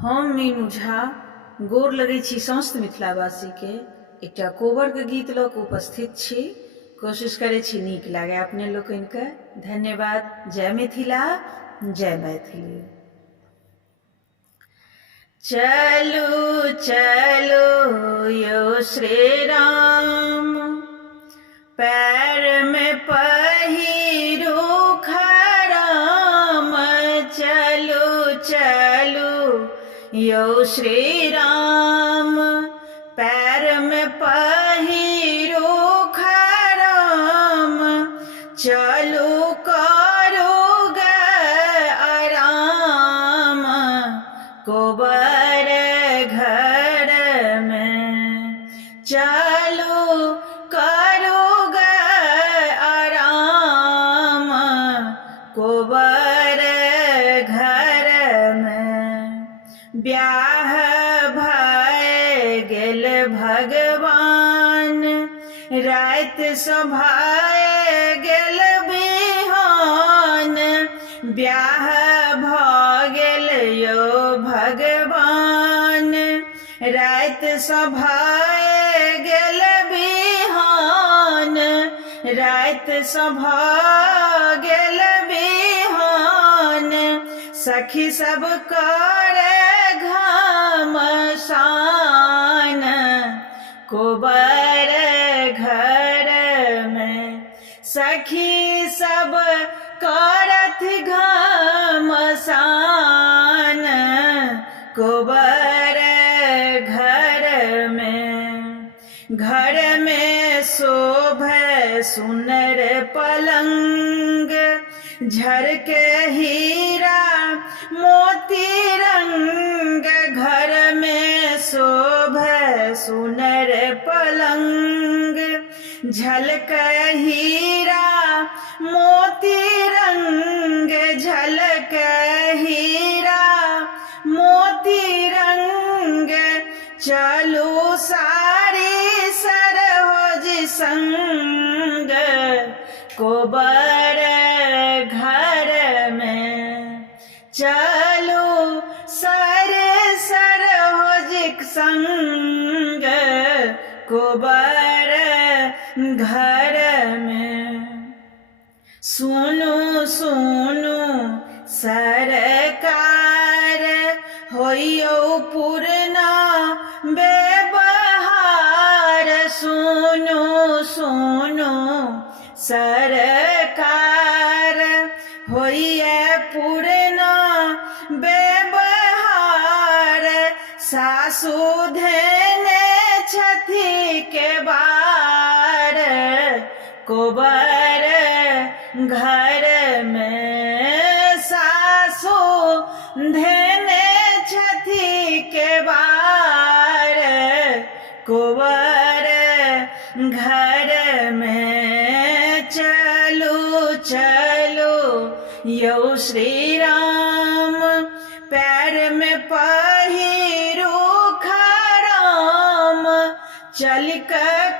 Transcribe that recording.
हम मीनू झा गोर लगै छी समस्त मिथिलावासी के एकटा कोबर के गीत लऽ कऽ उपस्थित छी। कोशिश करै छी नीक लागे अपने लोकनि के। धन्यवाद। जय मिथिला, जय मैथिली। चलू चलो यो श्री राम, पैर में पहिरू खराम। चलू चलू यो श्री राम, पैर में पहिरू खराम। चलू करू गे आराम, कोबर घर में। चलू करू गे आराम, कोबर घर में। ब्याह भए गेल भगवान, रात सभाए गेल बिहान। ब्याह भ गेल यो भगवान, रात सभाए गेल बिहान। रात सभा गेल बिहान, सखी सब करे घमसान, कोबर घर में। सखी सब करत घमसान, कोबर घर में। घर में शोभे सुनर पलंग, झरके हीरा मोती रंग। घर में शोभे सुनर पलंग, झलक हीरा मोती रंग। झलक हीरा मोती रंग, चलू सारी सरोज संग, कोबर घर में। चलू सर सरोज संग, कोबर घर में। सुनु सुनु सरकार, होइयो पूर्णा व्यवहार। सुनु सुनु सरकार, होइए पूर्णा व्यवहार। सासु धेने छथि के बार, कोबर घर में। सासु धेने छथि के बार, कोबर घर में। चलू चलू यो श्री राम, पैर में पहिरू खराम। चल कर